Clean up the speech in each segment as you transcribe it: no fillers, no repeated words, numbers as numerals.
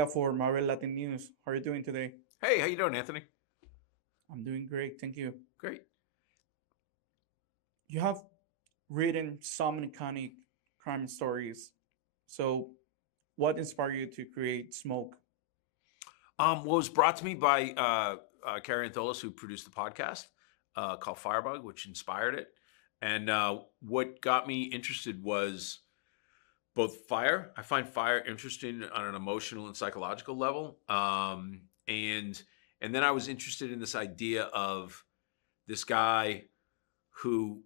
Ortega for Marvel Latin News. How are you doing today? Hey, how you doing, Anthony? I'm doing great, thank you. Great. You have written some iconic crime stories. So, what inspired you to create Smoke? Well, it was brought to me by Carrie Antholis, who produced the podcast called Firebug, which inspired it. And what got me interested was both fire. I find fire interesting on an emotional and psychological level. And then I was interested in this idea of this guy who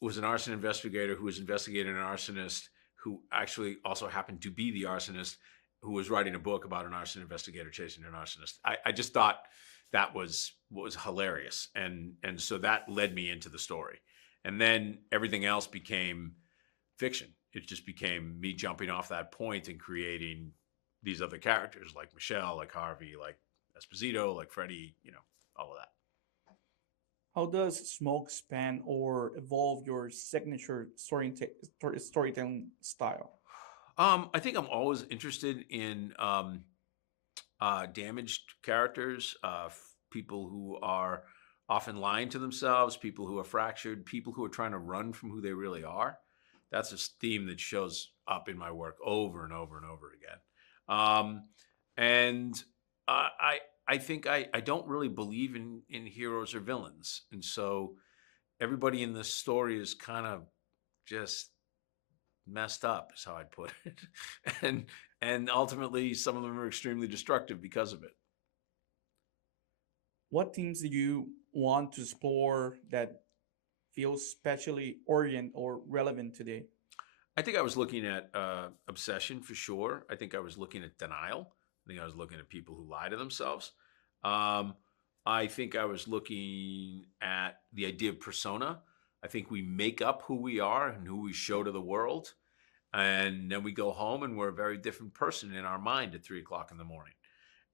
was an arson investigator who was investigating an arsonist who actually also happened to be the arsonist who was writing a book about an arson investigator chasing an arsonist. I just thought that was what was hilarious. And so that led me into the story. And then everything else became fiction. It just became me jumping off that point and creating these other characters like Michelle, like Harvey, like Esposito, like Freddie, all of that. How does Smoke span or evolve your signature storytelling style? I think I'm always interested in damaged characters, people who are often lying to themselves, people who are fractured, people who are trying to run from who they really are. That's a theme that shows up in my work over and over and over again. And I think I don't really believe in heroes or villains. And so everybody in this story is kind of just messed up, is how I'd put it. And ultimately some of them are extremely destructive because of it. What themes do you want to explore that feel especially orient or relevant today? I think I was looking at obsession for sure. I think I was looking at denial. I think I was looking at people who lie to themselves. I think I was looking at the idea of persona. I think we make up who we are and who we show to the world. And then we go home and we're a very different person in our mind at 3:00 in the morning.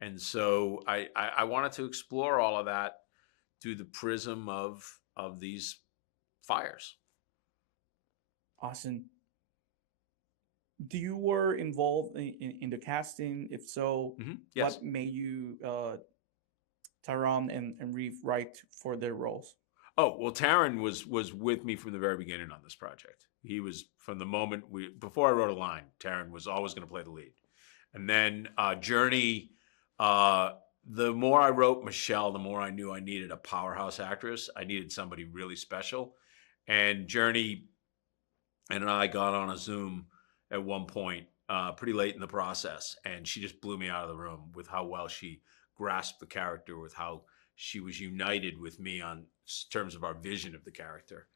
And so I wanted to explore all of that through the prism of these fires. Awesome. Do you were involved in the casting? If so, Yes. what made you Taron and Reeve write for their roles? Oh, well, Taron was with me from the very beginning on this project. He was from the moment before I wrote a line, Taron was always going to play the lead. And then Journey, the more I wrote Michelle, the more I knew I needed a powerhouse actress. I needed somebody really special. And Journey and I got on a Zoom at one point, pretty late in the process. And she just blew me out of the room with how well she grasped the character, with how she was united with me on terms of our vision of the character.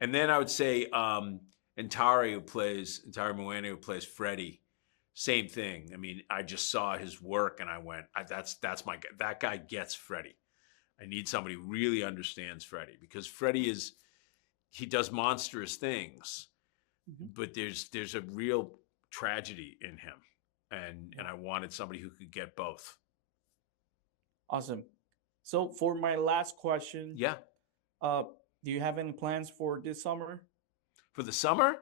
And then I would say Antari Moana, who plays Freddie, same thing. I mean, I just saw his work and I went, that guy gets Freddie. I need somebody who really understands Freddie, because Freddie he does monstrous things, but there's a real tragedy in him. And I wanted somebody who could get both. Awesome. So for my last question, Yeah. Do you have any plans for this summer? For the summer?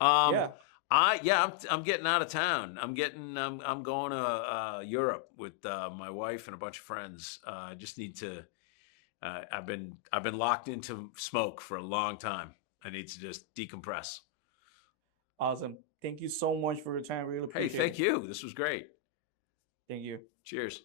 Yeah. I'm getting out of town. I'm going to Europe with my wife and a bunch of friends. I just need to. I've been locked into smoke for a long time. I need to just decompress. Awesome. Thank you so much for your time. I really appreciate it. Hey, thank you. This was great. Thank you. Cheers.